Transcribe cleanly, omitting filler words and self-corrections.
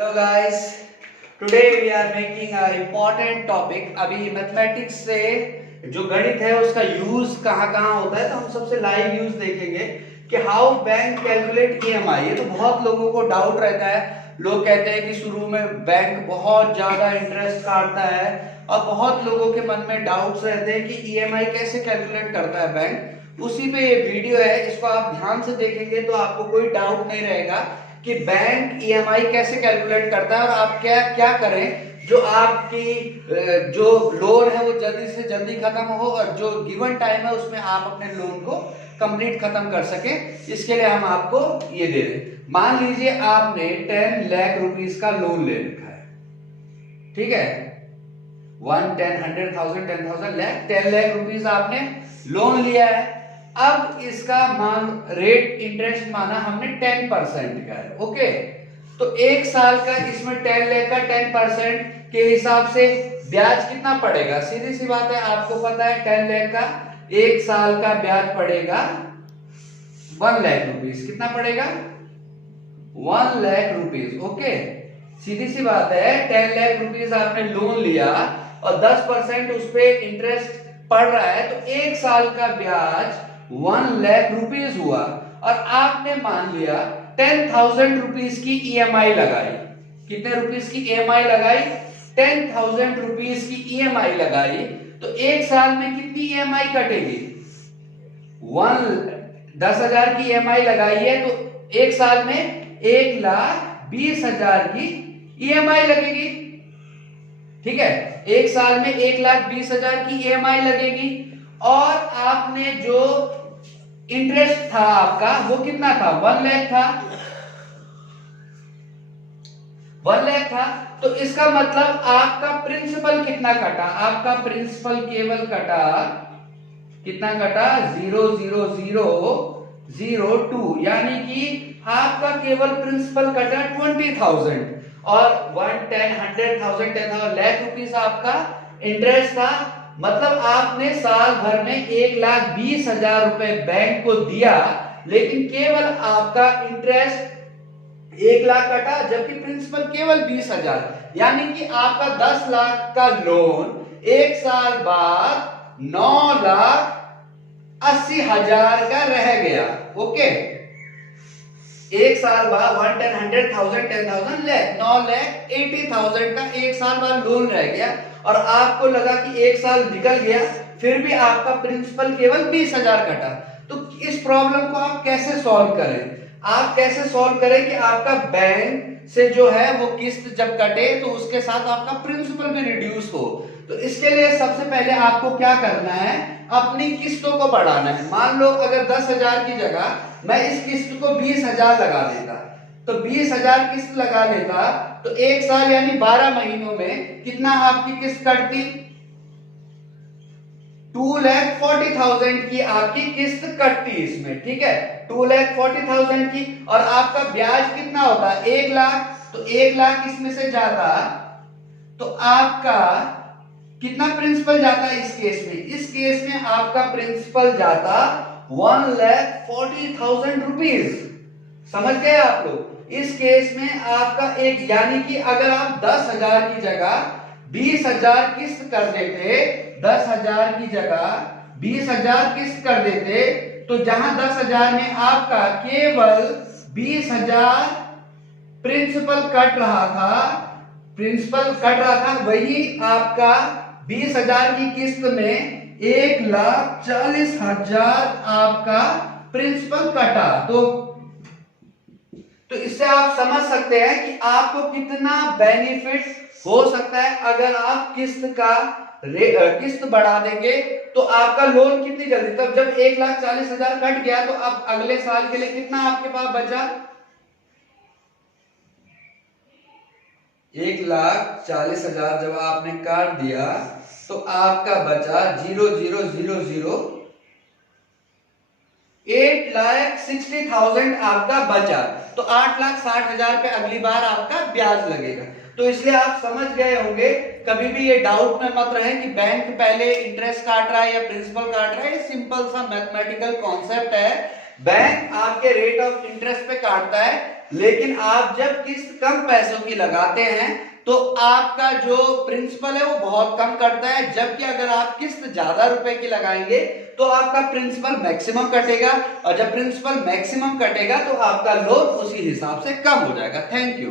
Hello guys, today we are making a important topic। अभी mathematics से जो गणित है उसका यूज कहाँ कहाँ होता है, तो हम सबसे लाइव यूज देखेंगे कि हाउ बैंक कैलकुलेट ईएमआई। ये तो बहुत लोगों को डाउट रहता है। लोग कहते हैं कि शुरू में बैंक बहुत ज्यादा इंटरेस्ट काटता है, और बहुत लोगों के मन में डाउट्स रहते हैं कि ईएमआई कैसे कैलकुलेट करता है बैंक। उसी पे ये वीडियो है, इसको आप ध्यान से देखेंगे तो आपको कोई डाउट नहीं रहेगा कि बैंक ईएमआई कैसे कैलकुलेट करता है और आप क्या क्या करें जो आपकी जो लोन है वो जल्दी से जल्दी खत्म हो और जो गिवन टाइम है उसमें आप अपने लोन को कंप्लीट खत्म कर सके। इसके लिए हम आपको ये दे दें। मान लीजिए आपने 10 लाख रुपीस का लोन ले रखा है, ठीक है। 1 10 100,000 10,000 लाख 10 लाख रुपीस आपने लोन लिया है। अब इसका मान रेट इंटरेस्ट माना हमने 10% का है, ओके। तो एक साल का इसमें 10 लाख का 10% के हिसाब से ब्याज कितना पड़ेगा? सीधी सी बात है, आपको पता है 10 लाख का एक साल का ब्याज पड़ेगा 1 लाख रुपीस। कितना पड़ेगा? 1 लाख रुपीस, ओके। सीधी सी बात है, 10 लाख रुपीस आपने लोन लिया और 10% उस पे इंटरेस्ट पड़ रहा है, तो एक साल का ब्याज 1 लाख रुपीस हुआ। और आपने मान लिया 10,000 रुपीस की ईएमआई लगाई। कितने रुपीस की ईएमआई लगाई? 10,000 रुपीस की ईएमआई लगाई। तो एक साल में कितनी ईएमआई कटेगी? 10,000 की ईएमआई लगाई है तो एक साल में 1,20,000 की ईएमआई लगेगी, ठीक है। एक साल में 1,20,000 की ईएमआई लगेगी। और आपने जो इंटरेस्ट था आपका वो कितना था? 1 लाख था, 1 लाख था। तो इसका मतलब आपका प्रिंसिपल कितना कटा? आपका प्रिंसिपल केवल कटा, कितना कटा? 0,0,0,02, यानी कि आपका केवल प्रिंसिपल कटा 20,000 और 1 10 100,000 10,000 लाख रुपीस आपका इंटरेस्ट था। मतलब आपने साल भर में 1,20,000 रुपए बैंक को दिया, लेकिन केवल आपका इंटरेस्ट 1 लाख कटा, जबकि प्रिंसिपल केवल 20,000। यानी कि आपका 10 लाख का लोन एक साल बाद 9,80,000 का रह गया, ओके। एक साल बाद 1 10 100,000 10,000 लाख 9,80,000 का एक साल बाद लोन रह गया। और आपको लगा कि एक साल निकल गया, फिर भी आपका प्रिंसिपल केवल 20,000 कटा। तो इस प्रॉब्लम को आप कैसे सॉल्व करें? आप कैसे सॉल्व करें कि आपका बैंक से जो है वो किस्त जब कटे तो उसके साथ आपका प्रिंसिपल भी रिड्यूस हो। तो इसके लिए सबसे पहले आपको क्या करना है? अपनी किस्तों को बढ़ाना है। मान लो अगर 10,000 की जगह मैं इस किस्त को 20,000 लगा देता, तो 20,000 किस्त लगा लेता, तो एक साल यानी 12 महीनों में कितना आपकी किस्त कटती? 2,40,000 की आपकी किस्त कटती इसमें, ठीक है। 2,40,000 की। और आपका ब्याज कितना होता? 1 लाख। तो 1 लाख इसमें से जाता, तो आपका कितना प्रिंसिपल जाता है इस केस में? इस केस में आपका प्रिंसिपल जाता 1,40,000 रुपीज। समझ गए आप लोग? इस केस में आपका एक, यानी कि अगर आप 10,000 की जगह 20,000 किस्त कर देते, 10,000 की जगह 20,000 किस्त कर देते, तो जहां 10,000 में आपका केवल 20,000 प्रिंसिपल कट रहा था, वही आपका 20,000 की किस्त में 1,40,000 आपका प्रिंसिपल कटा। तो इससे आप समझ सकते हैं कि आपको कितना बेनिफिट हो सकता है अगर आप किस्त बढ़ा देंगे। तो आपका लोन कितनी जल्दी, तब जब 1,40,000 कट गया तो अब अगले साल के लिए कितना आपके पास बचा? 1,40,000 जब आपने काट दिया तो आपका बचा 8,60,000 आपका बचा। तो 8,60,000 पे अगली बार आपका ब्याज लगेगा। तो इसलिए आप समझ गए होंगे, कभी भी ये डाउट में मत रहे कि बैंक पहले इंटरेस्ट काट रहा है या प्रिंसिपल काट रहा है। ये सिंपल सा मैथमेटिकल कॉन्सेप्ट है बैंक आपके रेट ऑफ इंटरेस्ट पे काटता है, लेकिन आप जब किस्त कम पैसों की लगाते हैं तो आपका जो प्रिंसिपल है वो बहुत कम करता है, जबकि अगर आप किस्त ज्यादा रुपए की लगाएंगे तो आपका प्रिंसिपल मैक्सिमम कटेगा, और जब प्रिंसिपल मैक्सिमम कटेगा तो आपका लोन उसी हिसाब से कम हो जाएगा। Thank you.